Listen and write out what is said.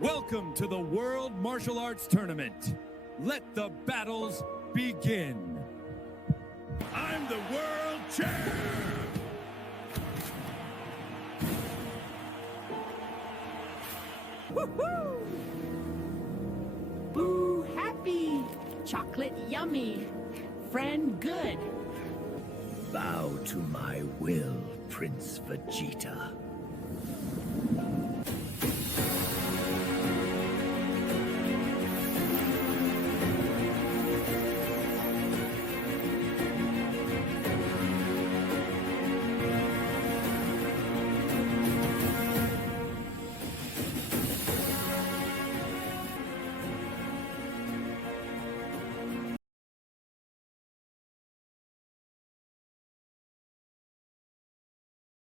Welcome to the World Martial Arts Tournament. Let the battles begin. I'm the world champ! Woohoo! Boo happy, chocolate yummy, friend good. Bow to my will, Prince Vegeta.